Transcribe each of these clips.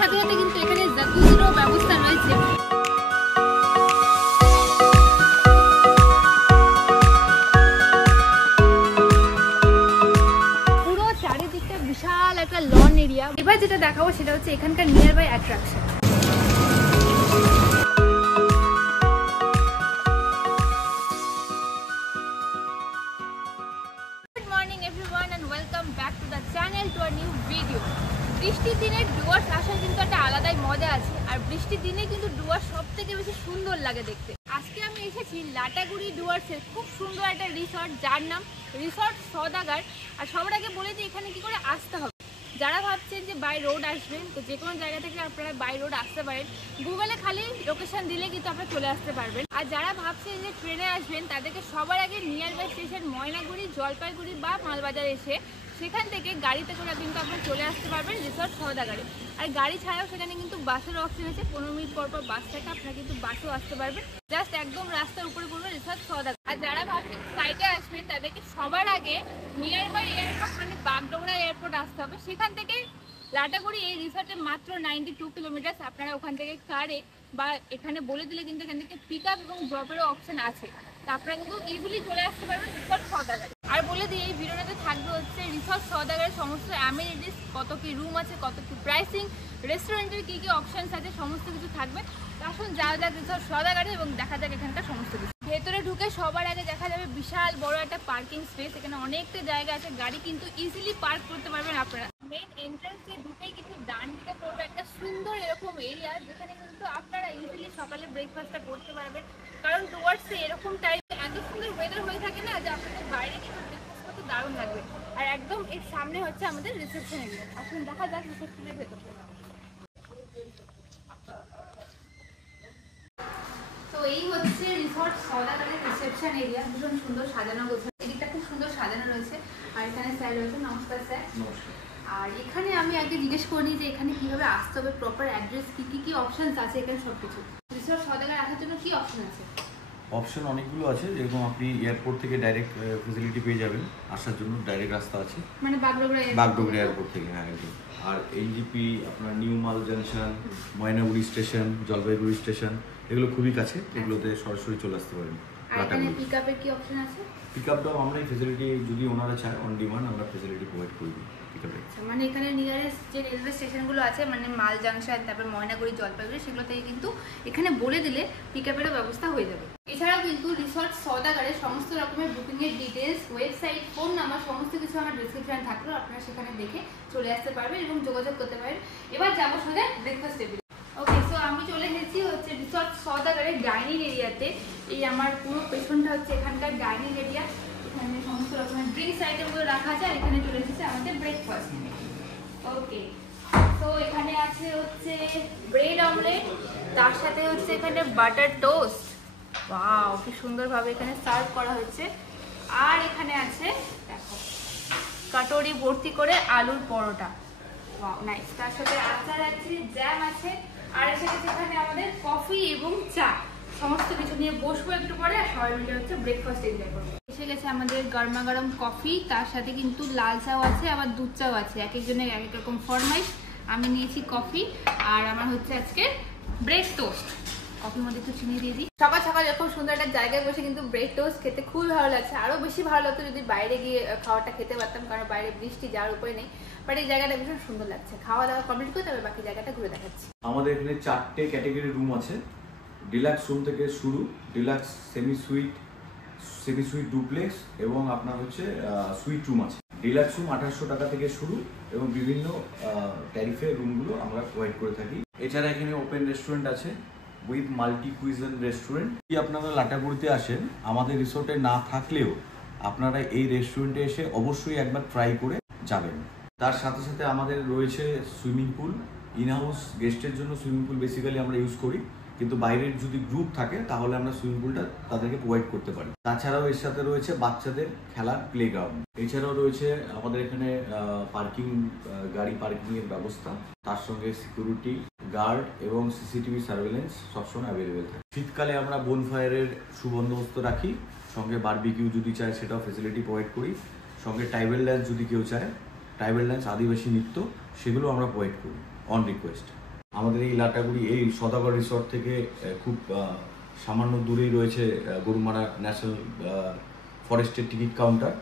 সাথে সাথে কিন্তু এখানে জাকুজিরও ব্যবস্থা রয়েছে। পুরো চারিদিকটা বিশাল একটা লন এরিয়া। এবার যেটা দেখাবো সেটা হচ্ছে এখানকার নিয়ার বাই অ্যাট্রাকশন। বৃষ্টির দিনে ডুয়ার্স আসার কিন্তু একটা আলাদাই মজা আছে, আর বৃষ্টির দিনে কিন্তু ডুয়ার্স সব থেকে বেশি সুন্দর লাগে দেখতে। আজকে আমি এসেছি লাটাগুড়ি ডুয়ার্সের খুব সুন্দর একটা রিসর্ট, যার নাম রিসর্ট সওদাগর। আর সবার আগে বলে দিই এখানে কি করে আসতে হবে। যারা ভাবছেন যে বাই রোড আসবেন, তো যে কোনো জায়গা থেকে আপনারা বাই রোড আসতে পারেন। গুগলে খালি লোকেশন দিলে কিন্তু আপনারা চলে আসতে পারবেন। আর যারা ভাবছেন যে ট্রেনে আসবেন, তাদেরকে সবার আগে nearby station Maynaguri, Jalpaiguri বা মালবাজার এসে সেখান থেকে গাড়িতে করে কিন্তু আপনারা চলে আসতে পারবেন রিসর্ট সওদাগরে। আর গাড়ি ছাড়াও সেখানে কিন্তু বাসের অপশন আছে, 15 মিনিট পর পর বাস থেকে আপনারা কিন্তু বাসেও আসতে পারবেন। জাস্ট একদম রাস্তার উপরে পড়বে রিসর্ট সওদাগর। আর যারা ভাবছেন ফ্লাইটে আসবেন, তাদেরকে সবার আগে নিয়ার বাই এয়ারপোর্ট মানে বাগডোগরা এয়ারপোর্ট আসতে হবে। সেখান থেকে লাটাগুড়ি এই রিসর্টে মাত্র 92 কিলোমিটার। আপনারা ওখান থেকে কারে বা এখানে বলে দিলে কিন্তু এখান থেকে পিক আপ এবং ড্রপেরও অপশন আছে। তা আপনারা কিন্তু ইজিলি চলে আসতে পারবেন রিসর্ট সওদাগর। আর বলে দিই এই ভিডিওটাতে থাকবে হচ্ছে রিসর্ট সওদাগরের সমস্ত অ্যামেনিটিস, কত কি রুম আছে, কত কি প্রাইসিং, রেস্টুরেন্টের কী কী অপশানস আছে, সমস্ত কিছু থাকবে। আসুন যাওয়া যাক রিসর্ট সওদাগরে এবং দেখা যাক এখানকার সমস্ত কিছু। ভেতরে ঢুকে সবার আগে দেখা যাবে বিশাল বড় একটা পার্কিং স্পেস। এখানে অনেকটা জায়গা আছে, গাড়ি কিন্তু ইজিলি পার্ক করতে পারবেন আপনারা। মেন এন্ট্রান্স দিয়ে ঢুকেই কিন্তু ডান দিকে পড়বে একটা সুন্দর এরকম এরিয়া, যেখানে কিন্তু আপনারা ইজিলি সকালে ব্রেকফাস্টটা করতে পারবেন। কারণ ডুয়ার্সে এরকম টাইপে এত সুন্দর ওয়েদার হয়ে থাকে না, যে আপনাদের বাইরে কিন্তু ব্রেকফাস্ট করতে দারুণ লাগবে। আর একদম এর সামনে হচ্ছে আমাদের রিসেপশন এরিয়া। আসুন দেখা যাক রিসেপশনের ভেতরে। তো এই হচ্ছে রিসর্ট সওদাগরের রিসেপশন এরিয়া। ভীষণ সুন্দর সাজানো গোছানো, এদিকটা খুব সুন্দর সাজানো রয়েছে। আর এখানে স্যার রয়েছে। নমস্কার স্যার। নমস্কার। আর এখানে আমি আগে জিজ্ঞেস করি যে এখানে কিভাবে আসতে হবে, প্রপার অ্যাড্রেস কি অপশনস আছে এখানে সবকিছু। রিসর্ট সওদাগর আসার জন্য কি অপশন আছে? অপশন অনেকগুলো আছে, যেরকম আপনি এয়ারপোর্ট থেকে ডাইরেক্ট ফেসিলিটি পেয়ে যাবেন, আসার জন্য ডাইরেক্ট রাস্তা আছে, মানে বাগডোগরা এয়ারপোর্ট থেকে। হ্যাঁ একদম। আর এনজিপি, আপনার নিউ মাল junction, Maynaguri station, Jalpaiguri station, এগুলো খুবই কাছে, এগুলোতে সরাসরি চলে আসতে পারেন। আর এখানে পিক আপের কি অপশন আছে? পিক আপটাও আমরা এই ফেসিলিটি, যদি ওনারা চায় অন ডিমান্ড আমরা ফেসিলিটি প্রোভাইড করে দিই পিক আপে। মানে এখানে নিয়ারেস্ট যে রেলওয়ে স্টেশনগুলো আছে, মানে মাল জাংশন, তারপর ময়নাগুড়ি, জলপাইগুড়ি, সেগুলো থেকে কিন্তু এখানে বলে দিলে পিক আপেরও ব্যবস্থা হয়ে যাবে। এছাড়াও কিন্তু রিসর্ট সওদাগরের সমস্ত রকমের বুকিংয়ের ডিটেলস, ওয়েবসাইট, ফোন নাম্বার, সমস্ত কিছু আমার ডিসক্রিপশন থাকলেও আপনারা সেখানে দেখে চলে আসতে পারবেন এবং যোগাযোগ করতে পারেন। এবার যাবো সোজা ব্রেকফাস্ট টেবিল। ওকে, সো আমি চলে এসেছি হচ্ছে রিসর্ট সওদাগরের ডাইনিং এরিয়াতে। এই আমার পুরো পেছনটা হচ্ছে এখানকার ডাইনিং এরিয়া। এখানে সমস্ত রকমের ড্রিঙ্কস আইটেমগুলো রাখা আছে। আর এখানে চলে এসেছে আমাদের ব্রেকফাস্ট। ওকে, তো এখানে আছে হচ্ছে ব্রেড অমলেট, তার সাথে হচ্ছে এখানে বাটার টোস্ট। ওয়াও, কি সুন্দরভাবে এখানে সার্ভ করা হচ্ছে। আর এখানে আছে দেখো কাটোরি ভর্তি করে আলুর পরোটা। Wow nice. তার সাথে আচার আছে, জ্যাম আছে, আর এসে গেছে এখানে আমাদের কফি এবং চা। সমস্ত কিছু নিয়ে বসবো একটু পরে, আর সবাই মিলে হচ্ছে ব্রেকফাস্ট এনজয় করবো। এসে গেছে আমাদের গরমা গরম কফি, তার সাথে কিন্তু লাল চাও আছে, আবার দুধ চাও আছে। এক একজনের এক এক রকম ফরমাইশ। আমি নিয়েছি কফি, আর আমার হচ্ছে আজকে ব্রেড টোস্ট। কফির মধ্যে একটু চিনি দিয়ে দিই। সকাল সকাল এরকম সুন্দর একটা জায়গায় বসে কিন্তু ব্রেড টোস্ট খেতে খুবই ভালো লাগছে। আরও বেশি ভালো লাগতো যদি বাইরে গিয়ে খাওয়াটা খেতে পারতাম, কারণ বাইরে বৃষ্টি, যাওয়ার উপরে নেই। বাট এই জায়গাটা ভীষণ সুন্দর লাগছে। খাওয়া দাওয়া কমপ্লিট করে তবে বাকি জায়গাটা ঘুরে দেখাচ্ছি। আমাদের এখানে 4টে ক্যাটাগরি রুম আছে। ডিলাক্স রুম থেকে শুরু, ডিলাক্স সেমি সুইট ডুপ্লেক্স এবং আপনার হচ্ছে সুইট রুম আছে। ডিলাক্স রুম 1800 টাকা থেকে শুরু এবং বিভিন্ন ট্যারিফের রুমগুলো আমরা প্রোভাইড করে থাকি। এছাড়া এখানে ওপেন রেস্টুরেন্ট আছে উইথ মাল্টি কুইজন রেস্টুরেন্ট। যদি আপনারা লাটাগুড়িতে আসেন, আমাদের রিসোর্টে না থাকলেও আপনারা এই রেস্টুরেন্টে এসে অবশ্যই একবার ট্রাই করে যাবেন। তার সাথে সাথে আমাদের রয়েছে সুইমিং পুল। ইনহাউস গেস্টের জন্য সুইমিং পুল বেসিক্যালি আমরা ইউজ করি, কিন্তু বাইরের যদি গ্রুপ থাকে তাহলে আমরা সুইমিং পুলটা তাদেরকে প্রোভাইড করতে পারি। তাছাড়াও এর সাথে রয়েছে বাচ্চাদের খেলার প্লেগ্রাউন্ড। এছাড়াও রয়েছে আমাদের এখানে পার্কিং, গাড়ি পার্কিং এর ব্যবস্থা, তার সঙ্গে সিকিউরিটি গার্ড এবং সিসিটিভি সার্ভেলেন্স সবসময় অ্যাভেলেবেল থাকে। শীতকালে আমরা বোনফায়ারের সুবন্দোবস্ত রাখি, সঙ্গে বারবিকিউ যদি চায় সেটাও ফেসিলিটি প্রোভাইড করি, সঙ্গে ট্রাইবেল ডান্স যদি কেউ চায়, ট্রাইবেল ডান্স, আদিবাসী নৃত্য, সেগুলো আমরা প্রোভাইড করি অন রিকোয়েস্ট। আমাদের এই লাটাগুড়ি এই সদাগর রিসর্ট থেকে খুব সামান্য দূরেই রয়েছে গরুমারা ন্যাশনাল ফরেস্টের টিকিট কাউন্টার।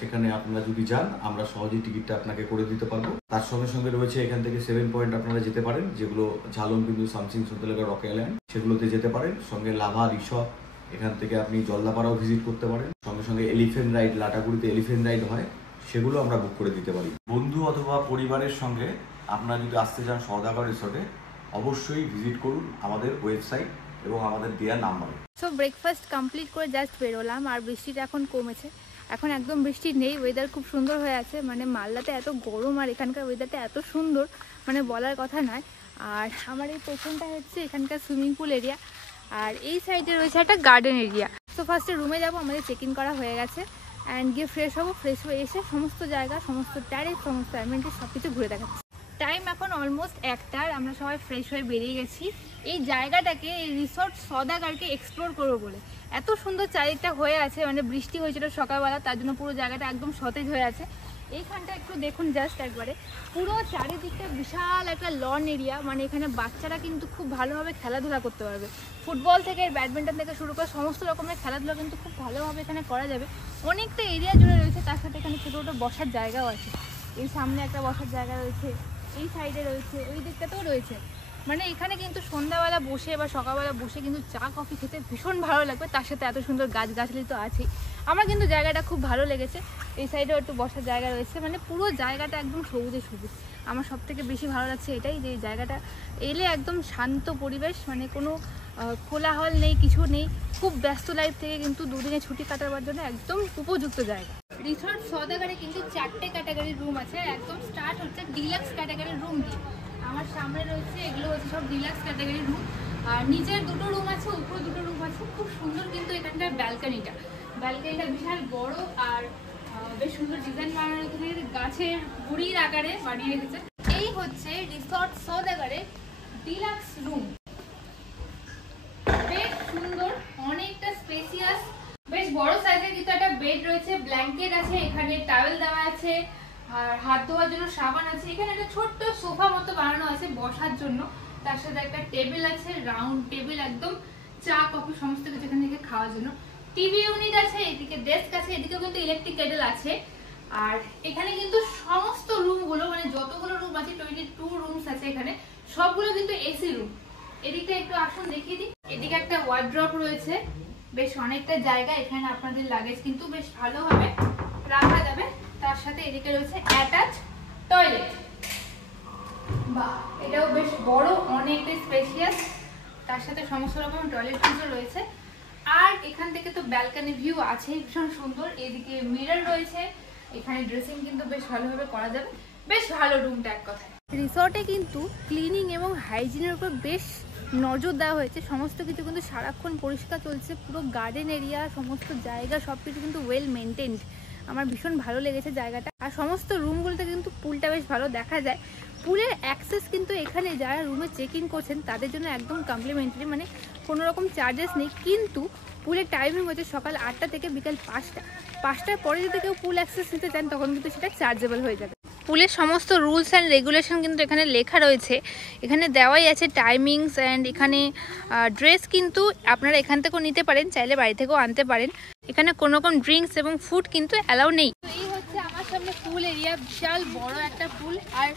সেখানে আপনারা যদি যান আমরা সহজেই টিকিটটা আপনাকে করে দিতে পারবো। তার সঙ্গে সঙ্গে রয়েছে এখান থেকে 7 পয়েন্ট আপনারা যেতে পারেন, যেগুলো ঝালন বিন্দু, সামসিং, সন্তলেগা, রক আইল্যান্ড, সেগুলোতে যেতে পারেন। সঙ্গে লাভা রিসর্ট, এখান থেকে আপনি জলদাপাড়াও ভিজিট করতে পারেন। সঙ্গে সঙ্গে এলিফেন্ট রাইড, লাটাগুড়িতে এলিফেন্ট রাইড হয়, সেগুলো আমরা বুক করে দিতে পারি। বন্ধু অথবা পরিবারের সঙ্গে আপনারা যদি আসতে চান সওদাগর রিসর্টে, অবশ্যই ভিজিট করুন আমাদের ওয়েবসাইট এবং আমাদের দেওয়া নাম্বারে। সো ব্রেকফাস্ট কমপ্লিট করে জাস্ট বেরোলাম, আর বৃষ্টিটা এখন কমেছে, এখন একদম বৃষ্টি নেই, ওয়েদার খুব সুন্দর হয়ে আছে। মানে মালদাতে এত গরম আর এখানকার ওয়েদারটা এত সুন্দর, মানে বলার কথা নয়। আর আমার এই পেছনটা হচ্ছে এখানকার সুইমিং পুল এরিয়া, আর এই সাইডে রয়েছে একটা গার্ডেন এরিয়া। তো ফার্স্টে রুমে যাবো, আমাদের চেক ইন করা হয়ে গেছে, অ্যান্ড গিয়ে ফ্রেশ হবো। ফ্রেশ হয়ে এসে সমস্ত জায়গা, সমস্ত ট্যারেস, সমস্ত অ্যামেনিটিস সব কিছু ঘুরে দেখাচ্ছি। টাইম এখন অলমোস্ট 1টার, আমরা সবাই ফ্রেশ হয়ে বেরিয়ে গেছি এই জায়গাটাকে, এই রিসর্ট সওদাগরকে এক্সপ্লোর করবো বলে। এত সুন্দর চারিদিকটা হয়ে আছে, মানে বৃষ্টি হয়েছিল সকালবেলা, তার জন্য পুরো জায়গাটা একদম সতেজ হয়ে আছে। এইখানটা একটু দেখুন জাস্ট একবারে, পুরো চারিদিকটা বিশাল একটা লন এরিয়া, মানে এখানে বাচ্চারা কিন্তু খুব ভালোভাবে খেলাধুলা করতে পারবে। ফুটবল থেকে ব্যাডমিন্টন থেকে শুরু করে সমস্ত রকমের খেলাধুলা কিন্তু খুব ভালোভাবে এখানে করা যাবে। অনেকটা এরিয়া জুড়ে রয়েছে, তার সাথে এখানে ছোটো ছোটো বসার জায়গাও আছে। এই সামনে একটা বসার জায়গা রয়েছে, এই সাইডে রয়েছে, ওই দিকটাতেও রয়েছে। মানে এখানে কিন্তু সন্ধ্যাবেলা বসে বা সকালবেলা বসে কিন্তু চা কফি খেতে ভীষণ ভালো লাগবে, তার সাথে এত সুন্দর গাছগাছালি তো আছেই। আমার কিন্তু জায়গাটা খুব ভালো লেগেছে, এই সাইডেও একটু বসার জায়গা রয়েছে, মানে পুরো জায়গাটা একদম সবুজে সবুজ। আমার সব থেকে বেশি ভালো লাগছে এটাই, যে এই জায়গাটা এলে একদম শান্ত পরিবেশ, মানে কোনো কোলাহল নেই, কিছু নেই। খুব ব্যস্ত লাইফ থেকে কিন্তু দুদিনে ছুটি কাটাবার জন্য একদম উপযুক্ত জায়গা। রিসর্ট সওদাগরে কিন্তু 4টে ক্যাটাগরির রুম আছে, একদম স্টার্ট হচ্ছে ডিলাক্স ক্যাটাগরির রুম দিয়ে। আমার সামনে রয়েছে, এগুলো হচ্ছে সব ডিলাক্স ক্যাটাগরির রুম, আর নিচের 2টো রুম আছে, উপরে 2টো রুম আছে। খুব সুন্দর কিন্তু এখানকার ব্যালকানিটা বিশাল বড়, আর বেশ সুন্দর ডিজাইন বানানো, এখানে গাছের গুড়ির আকারে বানিয়ে রেখেছে। এই হচ্ছে রিসর্ট সওদাগরে ডিলাক্স রুম, বেশ সুন্দর, অনেকটা স্পেসিয়াস, বেশ বড় সাইজের কিন্তু একটা বেড রয়েছে, ব্ল্যাঙ্কেট আছে, এখানে টাওয়েল দেওয়া আছে, আর হাত ধোয়ার জন্য সাবান আছে। এখানে একটা ছোট্ট সোফা মতো বানানো আছে বসার জন্য, তার সাথে একটা টেবিল আছে, রাউন্ড টেবিল, একদম চা কফি সমস্ত কিছু এখান থেকে খাওয়ার জন্য। টিভি ইউনিট আছে, এদিকে ডেস্ক আছে, এদিকেও কিন্তু ইলেকট্রিক কেটেল আছে। আর এখানে কিন্তু সমস্ত রুমগুলো, মানে যতগুলো রুম আছে, 22 রুমস আছে এখানে, সবগুলো কিন্তু এসি রুম। এদিকটা একটু আসুন দেখিয়ে দিই, এদিকে একটা ওয়ার্ড্রপ রয়েছে, বেশ অনেকটা জায়গা, এখানে আপনাদের লাগেজ কিন্তু বেশ ভালোভাবে রাখা যাবে। তার সাথে এদিকে রয়েছে অ্যাটাচ টয়লেট, বাহ এটাও বেশ বড়, অনেকটা স্পেশিয়াস, তার সাথে সমস্ত রকম টয়লেট কিন্তু রয়েছে। আর এখান থেকে তো ব্যালকনি ভিউ আছে, ভীষণ সুন্দর। এদিকে মিরর রয়েছে, এখানে ড্রেসিং কিন্তু বেশ ভালোভাবে করা যাবে, বেশ ভালো রুমটা এক কথায়। রিসর্টে কিন্তু ক্লিনিং এবং হাইজিনের উপর বেশ নজর দেওয়া হয়েছে, সমস্ত কিছু কিন্তু সারাক্ষণ পরিষ্কার চলছে, পুরো গার্ডেন এরিয়া, সমস্ত জায়গা সব কিছু কিন্তু ওয়েল মেনটেন্ড। আমার ভীষণ ভালো লেগেছে জায়গাটা। আর সমস্ত রুমগুলোতে কিন্তু পুলটা বেশ ভালো দেখা যায়। পুলের অ্যাক্সেস কিন্তু এখানে যারা রুমে চেক ইন করছেন তাদের জন্য একদম কমপ্লিমেন্টারি, মানে কোনো রকম চার্জেস নেই। কিন্তু পুলের টাইমিং হচ্ছে সকাল 8টা থেকে বিকাল 5টা। 5টার পরে যদি কেউ পুল অ্যাক্সেস নিতে চান তখন কিন্তু সেটা চার্জেবল হয়ে যাবে। পুলের সমস্ত রুলস অ্যান্ড রেগুলেশন কিন্তু এখানে লেখা রয়েছে, এখানে দেওয়াই আছে টাইমিংস, অ্যান্ড এখানে ড্রেস কিন্তু আপনারা এখান থেকেও নিতে পারেন, চাইলে বাড়ি থেকেও আনতে পারেন। এখানে কোনো রকম ড্রিঙ্কস এবং ফুড কিন্তু অ্যালাউ নেই। এই হচ্ছে আমার সামনে পুল এরিয়া, বিশাল বড় একটা পুল, আর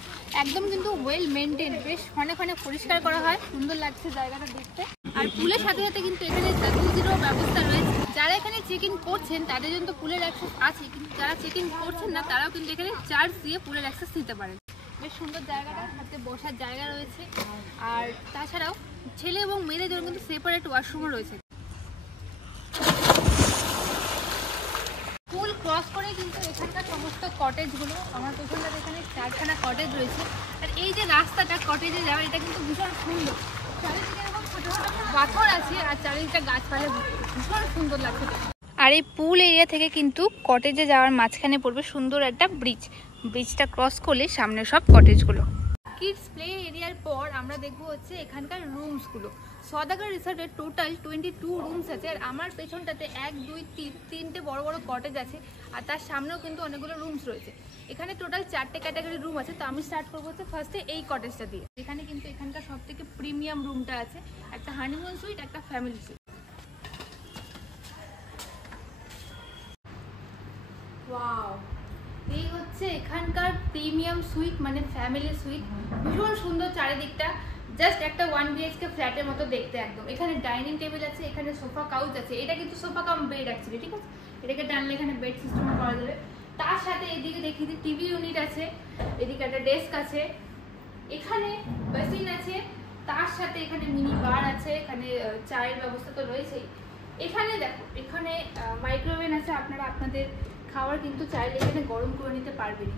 একদম কিন্তু ওয়েল মেনটেন, বেশ ক্ষণে ক্ষণে পরিষ্কার করা হয়, সুন্দর লাগছে জায়গাটা দেখতে। আর পুলের সাথে সাথে কিন্তু এখানে জাকুজিরও ব্যবস্থা রয়েছে। যারা এখানে চেক ইন করছেন তাদের জন্য তো পুলের অ্যাক্সেস আছে, কিন্তু যারা চেক ইন করছেন না তারাও কিন্তু এখানে চার্জ দিয়ে পুলের অ্যাক্সেস নিতে পারেন। বেশ সুন্দর জায়গাটা, হাতে বসার জায়গা রয়েছে, আর তাছাড়াও ছেলে এবং মেয়েদের জন্য কিন্তু সেপারেট ওয়াশরুমও রয়েছে। পুল ক্রস করে কিন্তু এখানকার সমস্ত কটেজগুলো, আমার পেছনটাতে এখানে 4খানা কটেজ রয়েছে। আর এই যে রাস্তাটা কটেজে যাওয়ার, এটা কিন্তু ভীষণ সুন্দর, চারিদিকে এরকম ছোটো ছোটো পাথর আছে, আর চারিদিকটা গাছপালা, ভীষণ সুন্দর লাগছে। আর এই পুল এরিয়া থেকে কিন্তু কটেজে যাওয়ার মাঝখানে পড়বে সুন্দর একটা ব্রিজ, ব্রিজটা ক্রস করলে সামনে সব কটেজগুলো। কিডস প্লে এরিয়ার পর আমরা দেখবো হচ্ছে এখানকার রুমসগুলো। সওদাগর রিসর্টের টোটাল 22 রুমস আছে, আর আমার পেছনটাতে 1 2 3 বড় বড় কটেজ আছে, আর তার সামনেও কিন্তু অনেকগুলো রুমস রয়েছে। এখানে টোটাল 4টে ক্যাটাগরি রুম আছে। তো আমি স্টার্ট করবো হচ্ছে ফার্স্টে এই কটেজটা দিয়ে। এখানে কিন্তু এখানকার সব থেকে প্রিমিয়াম রুমটা আছে, একটা হানিমুন সুইট, একটা ফ্যামিলি সুইট। ওয়াও, এই হচ্ছে এখানকার প্রিমিয়াম সুইট, মানে ফ্যামিলি সুইট। ভীষণ সুন্দর চারিদিকটা, জাস্ট একটা 1 BHK ফ্ল্যাটের মতো দেখতে একদম। এখানে ডাইনিং টেবিল আছে, এখানে সোফা কাউচ আছে। এটা কিন্তু সোফা কাম বেড অ্যাকচুয়ালি, ঠিক আছে? এটাকে টানলে এখানে বেড সিস্টেম করা যাবে। তার সাথে এদিকে দেখি টিভি ইউনিট আছে, এদিকে একটা ডেস্ক আছে, এখানে বেসিন আছে, তার সাথে এখানে মিনি বার আছে, এখানে চায়ের ব্যবস্থা তো রয়েছেই। এখানে দেখো, এখানে মাইক্রোওভেন আছে, আপনারা আপনাদের খাবার কিন্তু চাইলে এখানে গরম করে নিতে পারবেন।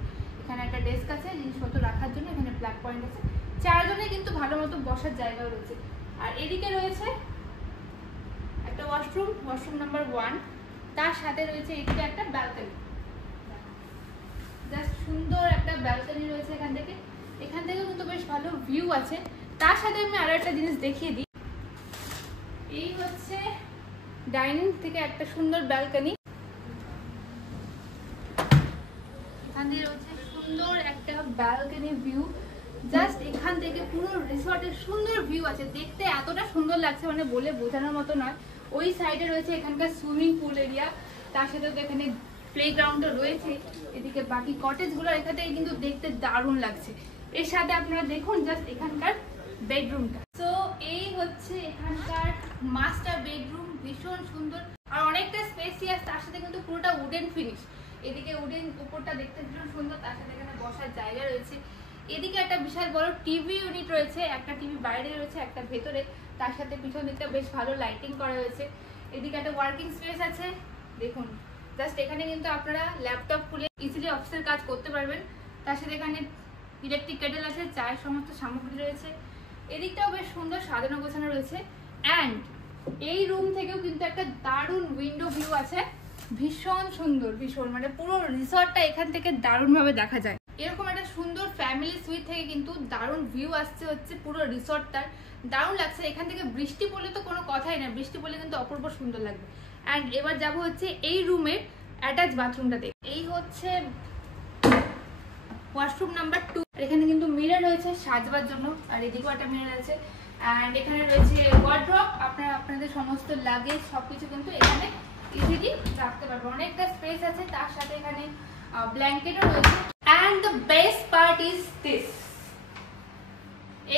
এখানে একটা ডেস্ক আছে জিনিসপত্র রাখার জন্য, এখানে প্লাগ পয়েন্ট আছে, 4 জনে কিন্তু ভালো মতো বসার জায়গাও রয়েছে। আর এদিকে রয়েছে একটা ওয়াশরুম নাম্বার 1, তার সাথে রয়েছে এদিকে একটা ব্যালকনি। জাস্ট সুন্দর একটা ব্যালকনি রয়েছে এখান থেকে কিন্তু বেশ ভালো ভিউ আছে। তার সাথে আমি আরো একটা জিনিস দেখিয়ে দিই। এই হচ্ছে ডাইনিং থেকে একটা সুন্দর ব্যালকনি, এখান দিয়ে রয়েছে সুন্দর একটা ব্যালকনি ভিউ। জাস্ট এখান থেকে পুরো রিসর্টের সুন্দর ভিউ আছে, দেখতে এতটা সুন্দর লাগছে মানে বলে বোঝানোর মতো নয়। ওই সাইডে রয়েছে এখানকার সুইমিং পুল এরিয়া, তার সাথে তো এখানে প্লেগ্রাউন্ডও রয়েছে। এদিকে বাকি কটেজগুলো এখানে কিন্তু দেখতে দারুণ লাগছে। এর সাথে আপনারা দেখুন জাস্ট এখানকার বেডরুমটা। তো এই হচ্ছে এখানকার মাস্টার বেডরুম, ভীষণ সুন্দর আর অনেকটা স্পেসিয়াস। তার সাথে কিন্তু পুরোটা উডেন ফিনিশ। এদিকে উডেন উপরটা দেখতে ভীষণ সুন্দর, তার সাথে এখানে বসার জায়গা রয়েছে। এদিকে একটা বিশাল বড় টিভি ইউনিট রয়েছে, একটা টিভি বাইরে রয়েছে, একটা ভেতরে। তার সাথে পিছন দিকটা বেশ ভালো লাইটিং করা হয়েছে। এদিকে একটা ওয়ার্কিং স্পেস আছে, দেখুন জাস্ট এখানে কিন্তু আপনারা ল্যাপটপ খুলে ইজিলি অফিসের কাজ করতে পারবেন। তার সাথে এখানে ইলেকট্রিক কেটেল আছে, চায়ের সমস্ত সামগ্রী রয়েছে। এদিকটাও বেশ সুন্দর সাজানো গোছানো রয়েছে। অ্যান্ড এই রুম থেকেও কিন্তু একটা দারুণ উইন্ডো ভিউ আছে, ভীষণ সুন্দর, ভীষণ মানে পুরো রিসর্টটা এখান থেকে দারুণভাবে দেখা যায়। এরকম একটা সুন্দর ফ্যামিলি সুইট থেকে কিন্তু দারুণ ভিউ আসছে হচ্ছে পুরো রিসর্টটার, দারুণ লাগছে। এখান থেকে বৃষ্টি পড়লে তো কোনো কথাই না, বৃষ্টি পড়লে কিন্তু অপূর্ব সুন্দর লাগবে। অ্যান্ড এবার যাবো হচ্ছে এই রুমের অ্যাটাচ বাথরুমটাতে। এই হচ্ছে ওয়াশরুম নাম্বার 2। এখানে কিন্তু মিরর রয়েছে সাজবার জন্য, আর এদিকেও একটা মিরর আছে। অ্যান্ড এখানে রয়েছে ওয়ার্ড্রপ, আপনারা আপনাদের সমস্ত লাগেজ সবকিছু কিন্তু এখানে ইজিলি রাখতে পারবেন, অনেকটা স্পেস আছে। তার সাথে এখানে ব্ল্যাঙ্কেটও রয়েছে। And the best part is this,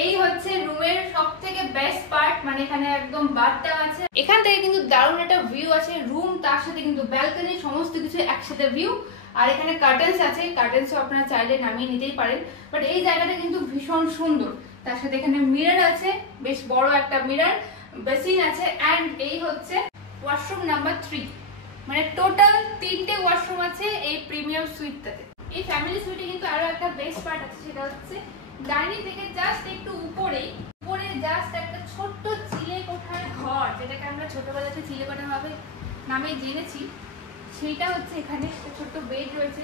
এই হচ্ছে রুমের সব থেকে বেস্ট পার্ট, মানে এখানে একদম বাথটাব আছে। এখান থেকে কিন্তু দারুণ একটা ভিউ আছে রুম, তার সাথে কিন্তু ব্যালকনি, সমস্ত কিছু একসাথে ভিউ। আর এখানে কার্টেন্স আছে, কার্টেন্সও আপনারা চাইলে নামিয়ে নিতেই পারেন, বাট এই জায়গাটা কিন্তু ভীষণ সুন্দর। তার সাথে এখানে মিরর আছে, বেশ বড় একটা মিরর, বেসিন আছে। অ্যান্ড এই হচ্ছে ওয়াশরুম নাম্বার 3, মানে টোটাল 3টে ওয়াশরুম আছে এই প্রিমিয়াম সুইটটাতে। এই ফ্যামিলি সুইটে কিন্তু আরো একটা বেস্ট পার্ট আছে, সেটা হচ্ছে ডাইনিং থেকে জাস্ট একটু উপরে জাস্ট একটা ছোট্ট চিলে কোঠার ঘর, যেটাকে আমরা ছোটবেলাতে চিলে কোঠা ভাবে নামে জেনেছি, সেইটা হচ্ছে এখানে একটা ছোট্ট বেড রয়েছে।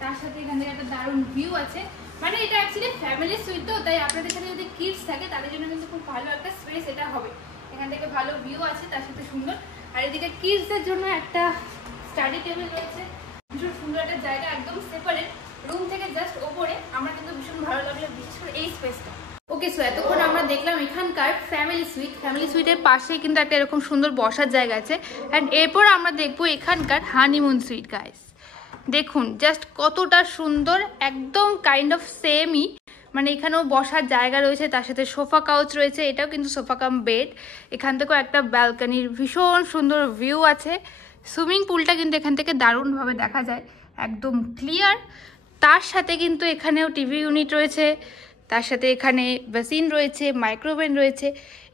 তার সাথে এখানে একটা দারুণ ভিউ আছে। মানে এটা অ্যাকচুয়ালি ফ্যামিলি সুইট, তো তাই আপনাদের সাথে যদি কিডস থাকে তাদের জন্য কিন্তু খুব ভালো একটা স্পেস এটা হবে। এখান থেকে ভালো ভিউ আছে, তার সাথে সুন্দর। আর এদিকে কিডসদের জন্য একটা স্টাডি টেবিল রয়েছে, ভীষণ সুন্দর একটা জায়গা, একদম সেপারেট রুম থেকে জাস্ট ওপরে। আমার কিন্তু ভীষণ ভালো লাগলো বিশেষ করে এই স্পেসটা। ওকে, সো এতক্ষণ আমরা দেখলাম এখানকার ফ্যামিলি সুইটের পাশেই কিন্তু একটা এরকম সুন্দর বসার জায়গা আছে। অ্যান্ড এরপর আমরা দেখবো এখানকার হানিমুন সুইট। গাইস দেখুন জাস্ট কতটা সুন্দর, একদম কাইন্ড অফ সেমই, মানে এখানেও বসার জায়গা রয়েছে, তার সাথে সোফা কাউচ রয়েছে, এটাও কিন্তু সোফা কাম বেড। এখান থেকেও একটা ব্যালকনির ভীষণ সুন্দর ভিউ আছে। সুইমিং পুলটা কিন্তু এখান থেকে দারুণভাবে দেখা যায়, একদম ক্লিয়ার। তার সাথে কিন্তু এখানেও টিভি ইউনিট রয়েছে, তার সাথে এখানে বেসিন রয়েছে, মাইক্রোওভেন রয়েছে।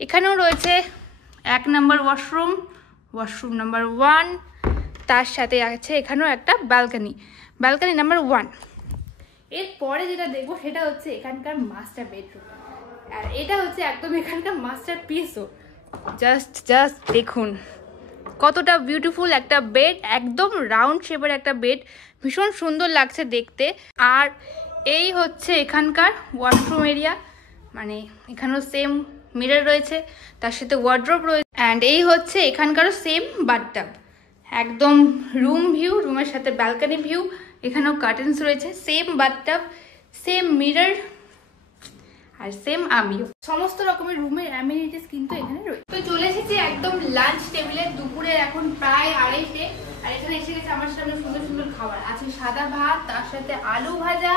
এখানেও রয়েছে 1 নম্বর ওয়াশরুম নাম্বার 1, তার সাথে আছে এখানেও একটা ব্যালকনি নাম্বার 1। এরপরে যেটা দেখবো সেটা হচ্ছে এখানকার মাস্টার বেডরুম, আর এটা হচ্ছে একদম এখানকার মাস্টার পিসও। জাস্ট দেখুন কতটা বিউটিফুল একটা বেড, একদম রাউন্ড শেপের একটা বেড, ভীষণ সুন্দর লাগছে দেখতে। আর এই হচ্ছে এখানকার ওয়াশরুম এরিয়া, মানে এখানেও সেম মিরর রয়েছে, তার সাথে ওয়ার্ড্রোব রয়েছে। অ্যান্ড এই হচ্ছে এখানকারও সেম বাথটাব, একদম রুম ভিউ, রুমের সাথে ব্যালকনি ভিউ। এখানেও কার্টেন্স রয়েছে, সেম বাথটাব, সেম মিরর আর সেম আমিও। সমস্ত রকমের রুমের অ্যামিনিটিস কিন্তু এখানে রয়েছে। তো চলে এসেছি একদম লাঞ্চ টেবিলে, দুপুরে এখন প্রায় 2:30, আর এখানে এসে গেছে আমার সামনে সুন্দর সুন্দর খাবার আছে। সাদা ভাত, তার সাথে আলু ভাজা,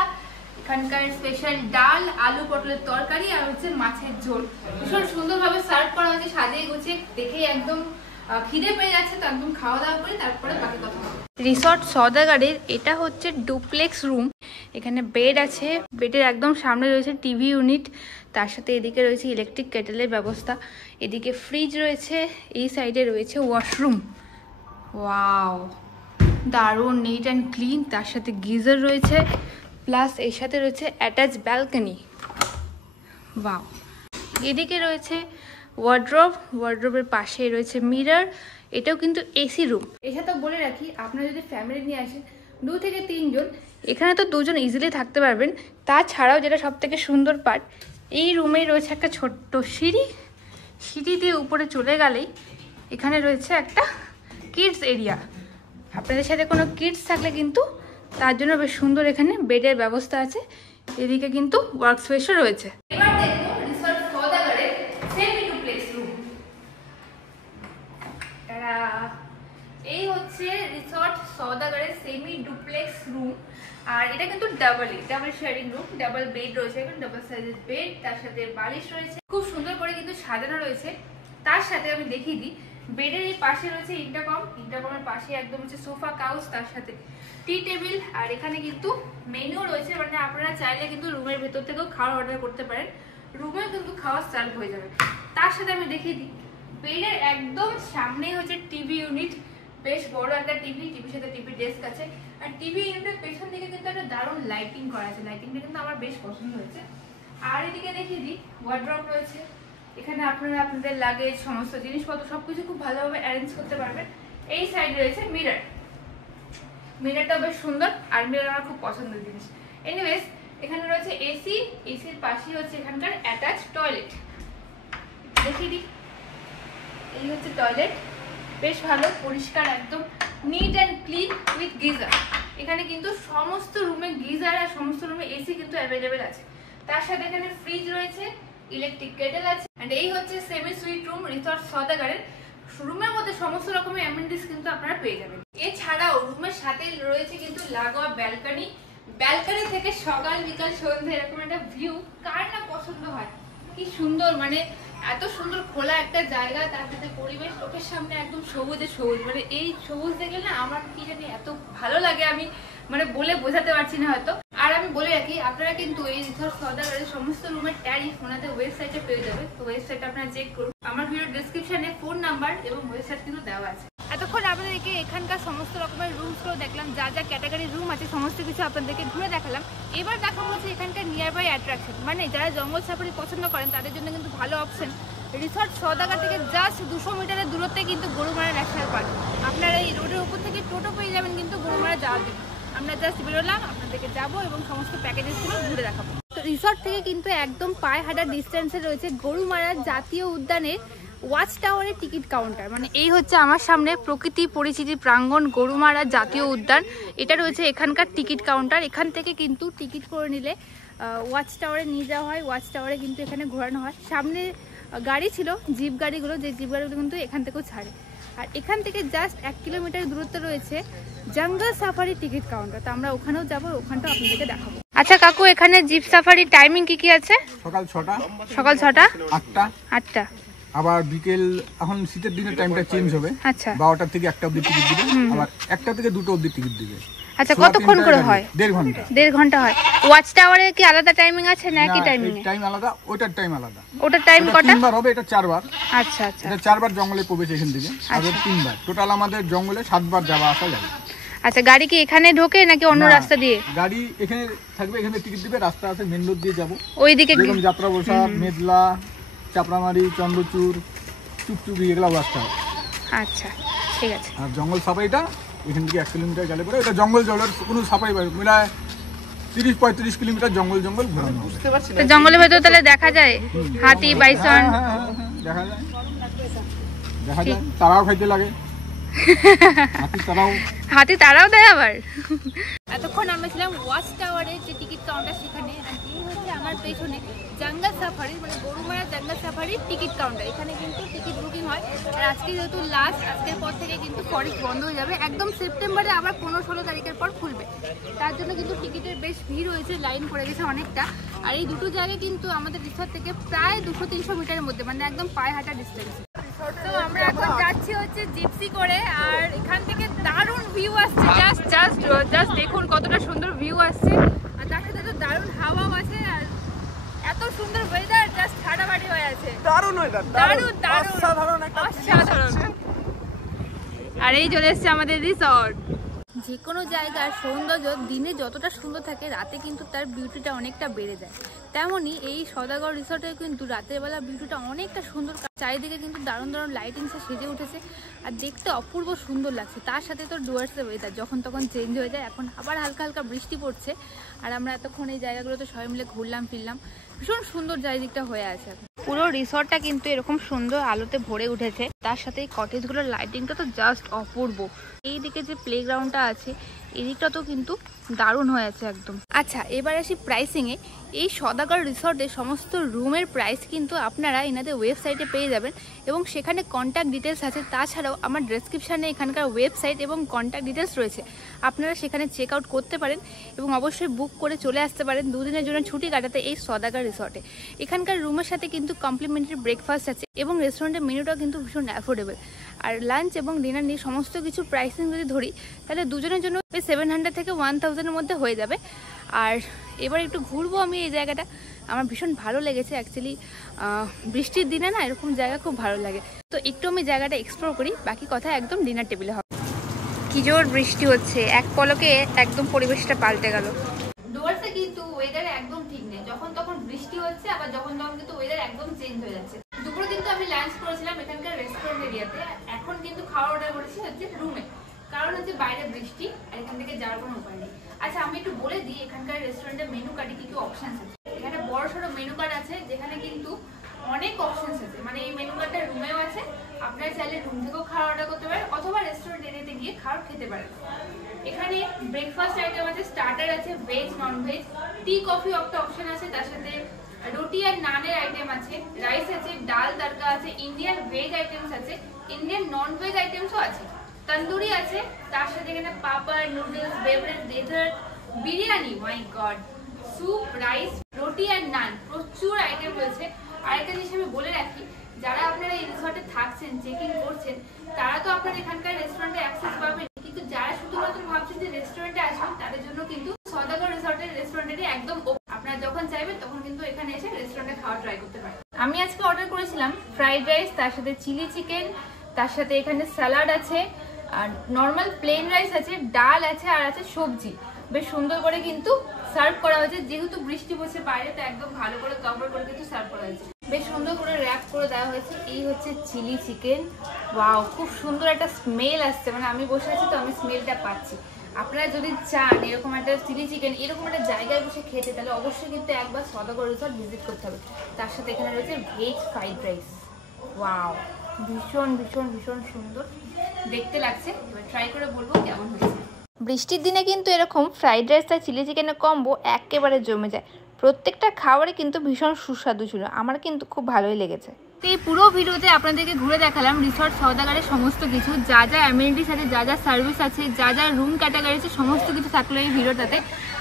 এখানকার স্পেশাল ডাল, আলু পটলের তরকারি, আর হচ্ছে মাছের ঝোল। ভীষণ সুন্দরভাবে সার্ভ করা হয়েছে, সাজিয়ে গুছিয়ে, দেখেই একদম খিদে পেয়ে যাচ্ছে। তো একদম খাওয়া দাওয়া করে তারপরে বাকি কথা হবে। রিসর্ট সওদাগরের এটা হচ্ছে ডুপ্লেক্স রুম। এখানে বেড আছে, বেডের একদম সামনে রয়েছে টিভি ইউনিট, তার সাথে এদিকে রয়েছে ইলেকট্রিক কেটেলের ব্যবস্থা, এদিকে ফ্রিজ রয়েছে, এই সাইডে রয়েছে ওয়াশরুম। ওয়াও, দারুণ নিট অ্যান্ড ক্লিন, তার সাথে গিজার রয়েছে, প্লাস এর সাথে রয়েছে অ্যাটাচ ব্যালকনি। ওয়াও, এদিকে রয়েছে ওয়ার্ড্রোব, ওয়ার্ড্রোবের পাশে রয়েছে মিরর। এটাও কিন্তু এসি রুম। এর সাথে বলে রাখি, আপনারা যদি ফ্যামিলি নিয়ে আসেন 2 থেকে 3 জন, এখানে তো 2 জন ইজিলি থাকতে পারবেন। তাছাড়াও যেটা সব থেকে সুন্দর পার্ট, এই রুমেই রয়েছে একটা ছোট্ট সিঁড়ি, সিঁড়ি দিয়ে উপরে চলে গেলেই এখানে রয়েছে একটা কিডস এরিয়া। আপনাদের সাথে কোনো কিডস থাকলে কিন্তু তার জন্য বেশ সুন্দর এখানে বেডের ব্যবস্থা আছে, এদিকে কিন্তু ওয়ার্ক স্পেসও রয়েছে। এবার দেখবো রিসর্ট সওদাগরের সেমি ডুপ্লেক্স রুম। এই হচ্ছে রিসর্ট সওদাগরের সেমি ডুপ্লেক্স রুম, আর এটা কিন্তু double sharing room, double bed রয়েছে, ডাবল সাইজের বেড, তার সাথে বালিশ রয়েছে, খুব সুন্দর করে কিন্তু সাজানো রয়েছে। তার সাথে আমি দেখিয়ে দিই, বেডের এই পাশে রয়েছে ইন্টারকমের পাশে একদম হচ্ছে সোফা কাউচ, তার সাথে টি টেবিল, আর এখানে কিন্তু মেনু রয়েছে, মানে আপনারা চাইলে কিন্তু রুমের ভেতর থেকেও খাওয়ার অর্ডার করতে পারেন, রুমেও কিন্তু খাওয়া সার্ভ হয়ে যাবে। তার সাথে আমি দেখিয়ে দিই, বেডের একদম সামনেই হচ্ছে টিভি ইউনিট, বেশ বড় একটা টিভির সাথে টিভি ডেস্ক আছে, আর টিভি ইউনিটের পেছন দিকে কিন্তু একটা দারুণ লাইটিং করা আছে, লাইটিংটা কিন্তু আমার বেশ পছন্দ হয়েছে। আর এদিকে দেখিয়ে দিই, ওয়ার্ড্রপ রয়েছে, এখানে আপনারা আপনাদের লাগেজ, সমস্ত জিনিসপত্র সবকিছু খুব ভালোভাবে অ্যারেঞ্জ করতে পারবেন। এই সাইডে রয়েছে মিরর, মিররটা বেশ সুন্দর, আর মিরর আমার খুব পছন্দের জিনিস। এনিওয়েজ, এখানে রয়েছে এসি, এসির পাশেই হচ্ছে এখানকার অ্যাটাচ টয়লেট। দেখিয়ে দিই, এই হচ্ছে টয়লেট, বেশ ভালো পরিষ্কার, একদম neat and clean with geyser. এখানে কিন্তু সমস্ত রুমে গিজার আর সমস্ত রুমে এসি কিন্তু অ্যাভেলেবেল আছে। তার সাথে এখানে ফ্রিজ রয়েছে, ইলেকট্রিক কেটেল আছে। এন্ড এই হচ্ছে সেমি সুইট রুম রিসর্ট সওদাগরের। রুমের মধ্যে সমস্ত রকমের অ্যামেনিটিস কিন্তু আপনারা পেয়ে যাবেন। এছাড়াও রুমের সাথে রয়েছে কিন্তু লাগোয়া ব্যালকনি, ব্যালকনি থেকে সকাল বিকাল সন্ধ্যা এরকম একটা ভিউ কার না পছন্দ হয়। কি সুন্দর, মানে এত সুন্দর খোলা একটা জায়গা, তার সাথে পরিবেশ, চোখের সামনে একদম সবুজে সবুজ, মানে এই সবুজ দেখলে না আমার কি জানি এত ভালো লাগে, আমি মানে বলে বোঝাতে পারছি না হয়তো। আর আমি বলে রাখি, আপনারা কিন্তু এই রিসর্ট সওদাগরের সমস্ত রুমের ট্যারিফ ওনাদের ওয়েবসাইটে পেয়ে যাবে। তো ওয়েবসাইটে আপনারা চেক করুন, আমার ভিডিও ডেসক্রিপশনে ফোন নাম্বার এবং ওয়েবসাইট কিন্তু দেওয়া আছে। এতক্ষণ আপনাদেরকে এখানকার সমস্ত রকমের রুমসগুলো দেখলাম, যা যা ক্যাটাগরির রুম আছে সমস্ত কিছু আপনাদেরকে ঘুরে দেখালাম। এবার দেখাবো হচ্ছে এখানকার নিয়ার বাই অ্যাট্রাকশন, মানে যারা জঙ্গল সাফারি পছন্দ করেন তাদের জন্য কিন্তু ভালো অপশন। রিসর্ট সওদাগর থেকে জাস্ট 200 মিটারের দূরত্বে কিন্তু গরুমারা ন্যাশনাল পার্ক। আপনারা এই রোডের উপর থেকে টোটো পেয়ে যাবেন কিন্তু গরুমারা যাওয়ার জন্য। আমরা জাস্ট বেরোলাম, আপনাদেরকে যাবো এবং সমস্ত প্যাকেজেসগুলো ঘুরে দেখাবো। তো রিসর্ট থেকে কিন্তু একদম পায়ে হাঁটার ডিস্টেন্সে রয়েছে গরুমারা জাতীয় উদ্যানের ওয়াচ টাওয়ারের টিকিট কাউন্টার। মানে এই হচ্ছে আমার সামনে প্রকৃতি পরিচিতি প্রাঙ্গণ গরুমারা জাতীয় উদ্যান, এটা রয়েছে এখানকার টিকিট কাউন্টার। এখান থেকে কিন্তু টিকিট করে নিলে ওয়াচ টাওয়ারে নিয়ে যাওয়া হয়, ওয়াচ টাওয়ারে কিন্তু এখানে ঘোরানো হয়। সামনে গাড়ি ছিল জিপ গাড়িগুলো, যে জিপ গাড়িগুলো কিন্তু এখান থেকেও ছাড়ে। আর এখান থেকে জাস্ট 1 কিলোমিটার দূরত্ব রয়েছে জঙ্গল সাফারি টিকিট কাউন্টার। তো আমরা ওখানেও যাবো, ওখানটাও আপনাদেরকে দেখাবো। আচ্ছা কাকু, এখানে জিপ সাফারি টাইমিং কি আছে? সকাল 6টা, সকাল 6টা, 8টা, আবার বিকেল, এখন শীতের দিনের টাইমটা চেঞ্জ হবে। আচ্ছা, 12টা থেকে 1টা অবধি টিকিট দিবে, আবার 1টা থেকে 2টা অবধি টিকিট দিবে। আচ্ছা, কতক্ষণ করে হয়? 1.5 ঘন্টা। 1.5 ঘন্টা হয়। ওয়াচ টাওয়ারে কি আলাদা টাইমিং আছে না একই টাইমিং? টাইম আলাদা, ওটার টাইম আলাদা। ওটার টাইম কটা? 3 বার হবে, এটা 4 বার। আচ্ছা আচ্ছা, এটা 4 বার জঙ্গলে প্রবেশ এখান থেকে, আর 3 বার। টোটাল আমাদের জঙ্গলে 7 বার যাওয়া আসা যাবে। আচ্ছা, গাড়ি কি এখানে ঢোকে নাকি অন্য রাস্তা দিয়ে? গাড়ি এখানে থাকবে, এখানে টিকিট দিবে, রাস্তা আছে, মেন রোড দিয়ে যাবো। ওইদিকে যেরকম যাত্রা প্রসাদ, মেদলা, চাপড়ামারি, চন্দ্রচূড়, চুপচুপি, এগুলো রাস্তা। আচ্ছা ঠিক আছে। আর জঙ্গল সাফারিটা এখান থেকে 1 কিলোমিটার গেলে পরে, এটা জঙ্গল জলের কোনো সাফারি মিলায় 30-35 কিলোমিটার জঙ্গল ঘোরানো হবে। তো জঙ্গলের ভেতর তাহলে দেখা যায় হাতি, বাইসন? দেখা যায়, তারাও খাইতে লাগে। হাতি তারাও দেয় আবার। এতক্ষণ আমরা ছিলাম ওয়াচ টাওয়ারের যে টিকিট কাউন্টার সেখানে, আর এই হচ্ছে আমার পেছনে জঙ্গল সাফারি, মানে গরুমারা জঙ্গল সাফারির টিকিট কাউন্টার। এখানে কিন্তু টিকিট বুকিং হয়। আর আজকে যেহেতু লাস্ট, আজকের পর থেকে কিন্তু ফরেস্ট বন্ধ হয়ে যাবে, একদম সেপ্টেম্বরে আবার 15-16 তারিখের পর খুলবে। তার জন্য কিন্তু টিকিটের বেশ ভিড় হয়েছে, লাইন পড়ে গেছে অনেকটা। আর এই দুটো জায়গায় কিন্তু আমাদের রিসর্ট থেকে প্রায় 200-300 মিটারের মধ্যে, মানে একদম পায়ে হাঁটা ডিস্টেন্স। তো আমরা এখন যাচ্ছি হচ্ছে জিপসি করে, আর এখান থেকে দারুণ ভিউ আসছে। জাস্ট দেখুন কতটা সুন্দর ভিউ আসছে, আর তার সাথে তো দারুণ হাওয়াও আছে, আর এত সুন্দর ওয়েদার, জাস্ট ফাটাফাটি হয়ে আছে। দারুণ ওয়েদার, দারুণ অসাধারণ। আর এই চলে এসছে আমাদের রিসর্ট। যে কোনো জায়গার সৌন্দর্য দিনে যতটা সুন্দর থাকে, রাতে কিন্তু তার বিউটিটা অনেকটা বেড়ে যায়। তেমনই এই সওদাগর রিসর্টে কিন্তু রাতের বেলা বিউটিটা অনেকটা সুন্দর, চারিদিকে কিন্তু দারুণ দারুণ লাইটিংসে সেজে উঠেছে, আর দেখতে অপূর্ব সুন্দর লাগছে। তার সাথে তো ডুয়ার্সের ওয়েদার যখন তখন চেঞ্জ হয়ে যায়। এখন আবার হালকা হালকা বৃষ্টি পড়ছে, আর আমরা এতক্ষণ এই জায়গাগুলোতে সবাই মিলে ঘুরলাম ফিরলাম, ভীষণ সুন্দর চারিদিকটা হয়ে আছে। পুরো রিসর্টটা কিন্তু এরকম সুন্দর আলোতে ভরে উঠেছে, তার সাথে এই কটেজগুলোর লাইটিংটা তো জাস্ট অপূর্ব। এইদিকে যে প্লেগ্রাউন্ডটা আছে এদিকটা তো কিন্তু দারুণ হয়ে আছে একদম। আচ্ছা, এবার আসি প্রাইসিংয়ে। এই সওদাগর রিসর্টে সমস্ত রুমের প্রাইস কিন্তু আপনারা এনাদের ওয়েবসাইটে পেয়ে যাবেন, এবং সেখানে কন্ট্যাক্ট ডিটেলস আছে। তাছাড়াও আমার ডেসক্রিপশানে এখানকার ওয়েবসাইট এবং কন্ট্যাক্ট ডিটেলস রয়েছে, আপনারা সেখানে চেক আউট করতে পারেন এবং অবশ্যই বুক করে চলে আসতে পারেন 2 দিনের জন্য ছুটি কাটাতে এই সওদাগর রিসর্টে। এখানকার রুমের সাথে কিন্তু কমপ্লিমেন্টারি ব্রেকফাস্ট আছে, এবং রেস্টুরেন্টের মেনুটাও কিন্তু ভীষণ অ্যাফোর্ডেবল। আর লাঞ্চ এবং ডিনার নিয়ে সমস্ত কিছু প্রাইসিং যদি ধরি, তাহলে দুজনের জন্য 700 থেকে 1000-এর মধ্যে হয়ে যাবে। আর এবার একটু ঘুরবো আমি এই জায়গাটা, আমার ভীষণ ভালো লেগেছে অ্যাকচুয়ালি। বৃষ্টির দিনে না এরকম জায়গা খুব ভালো লাগে। তো একটু আমি জায়গাটা এক্সপ্লোর করি, বাকি কথা একদম ডিনার টেবিলে হবে। কি জোর বৃষ্টি হচ্ছে, এক পলকে একদম পরিবেশটা পাল্টে গেল। ডুয়ার্সে কিন্তু ওয়েদার একদম ঠিক নেই, যখন তখন বৃষ্টি হচ্ছে, আবার যখন তখন কিন্তু ওয়েদার একদম চেঞ্জ হয়ে যাচ্ছে। দুপুরে কিন্তু আমি লাঞ্চ করেছিলাম এখানকার রেস্টুরেন্ট এরিয়াতে, এখন কিন্তু খাওয়ার অর্ডার করেছি হচ্ছে রুমে, কারণ হচ্ছে বাইরে বৃষ্টি আর এখান থেকে যাওয়ার কোনো উপায় নেই। আচ্ছা, আমি একটু বলে দিই এখানকার রেস্টুরেন্টের মেনু কার্ডে কি কি অপশনস আছে। এখানে বড় সড়ো মেনু কার্ড আছে, যেখানে কিন্তু অনেক অপশনস আছে। মানে এই মেনু কার্ডটা রুমেও আছে, আপনারা চাইলে রুম থেকেও খাওয়ার অর্ডার করতে পারেন, অথবা রেস্টুরেন্ট এরিয়াতে গিয়ে খাওয়ার খেতে পারেন। এখানে ব্রেকফাস্ট আইটেম আছে, স্টার্টার আছে, veg non veg, tea coffee একটা অপশন আছে, তার সাথে রুটি আর নানের আইটেম আছে, রাইস আছে, ডাল তড়কা আছে, ইন্ডিয়ান ভেজ আইটেমস আছে, ইন্ডিয়ান নন ভেজ আইটেমসও আছে, তন্দুরি আছে, তার সাথে এখানে পাপড়, নুডলস, বেভারেজ, ডেজার্ট, বিরিয়ানি, মাই গড, স্যুপ, রাইস, রুটি আর নান, প্রচুর আইটেম রয়েছে। আরেকটা জিনিস আমি বলে রাখি, যারা আপনারা এই রিসর্টে থাকছেন, চেকিং করছেন, তারা তো আপনারা এখানকার রেস্টুরেন্টে অ্যাক্সেস পাবেন, কিন্তু যারা শুধুমাত্র ভাবছেন যে রেস্টুরেন্টে আসবেন, তাদের জন্য কিন্তু সওদাগর রিসর্টের রেস্টুরেন্টটি একদম আপনারা যখন চাইবেন তখন কিন্তু এখানে এসে রেস্টুরেন্টে খাওয়া ট্রাই করতে পারেন। আমি আজকে অর্ডার করেছিলাম ফ্রাইড রাইস, তার সাথে চিলি চিকেন, তার সাথে এখানে স্যালাড আছে, আর নর্মাল প্লেন রাইস আছে, ডাল আছে, আর আছে সবজি। বেশ সুন্দর করে কিন্তু সার্ভ করা হয়েছে, যেহেতু বৃষ্টি পড়ছে বাইরে, তো একদম ভালো করে কভার করে কিন্তু সার্ভ করা হয়েছে। বেশ সুন্দর করে র্যাপ করে দেওয়া হয়েছে। এই হচ্ছে চিলি চিকেন, ওয়াও, খুব সুন্দর একটা স্মেল আসছে, মানে আমি বসে আছি তো আমি স্মেলটা পাচ্ছি। আপনারা যদি চান এরকম একটা চিলি চিকেন এরকম একটা জায়গায় বসে খেতে, তাহলে অবশ্যই কিন্তু একবার সওদাগর রিসর্ট ভিজিট করতে হবে। তার সাথে এখানে রয়েছে ভেজ ফ্রাইড রাইস, ওয়াও, ভীষণ ভীষণ ভীষণ সুন্দর দেখতে লাগছে। এবার ট্রাই করে বলবো কেমন হয়েছে। বৃষ্টির দিনে কিন্তু এরকম ফ্রাইড রাইস আর চিলি চিকেনের কম্বো একেবারে জমে যায়। প্রত্যেকটা খাবারে কিন্তু ভীষণ সুস্বাদু ছিল, আমার কিন্তু খুব ভালোই লেগেছে। তো এই পুরো ভিডিওতে আপনাদেরকে ঘুরে দেখালাম রিসর্ট সওদাগরের সমস্ত কিছু, যা যা অ্যামেনিটিস আছে, যা যা সার্ভিস আছে, যা যা রুম ক্যাটাগরি আছে, সমস্ত কিছু থাকলো এই ভিডিওটাতে।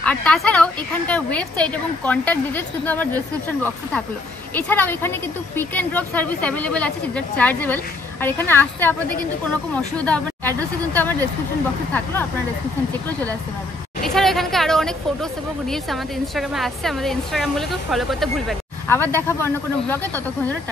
আর তাছাড়াও এখানকার ওয়েবসাইট এবং কন্ট্যাক্ট ডিটেলস কিন্তু আমার ডেসক্রিপশন বক্সে থাকলো। এছাড়াও এখানে কিন্তু pick and drop service available আছে, যেটা চার্জেবল। আর এখানে আসতে আপনাদের কিন্তু কোনো রকম অসুবিধা হবে না। অ্যাড্রেসও কিন্তু আমার ডেসক্রিপশন বক্সে থাকলো, আপনারা ডেসক্রিপশন চেক করে চলে আসতে পারবেন। এছাড়াও এখানকার আরও অনেক ফটোস এবং রিলস আমাদের ইনস্টাগ্রামে আসছে, আমাদের ইনস্টাগ্রাম বলে কেউ ফলো করতে ভুলবেন। আবার দেখাবো অন্য কোনো ব্লগে, ততক্ষণ ধরে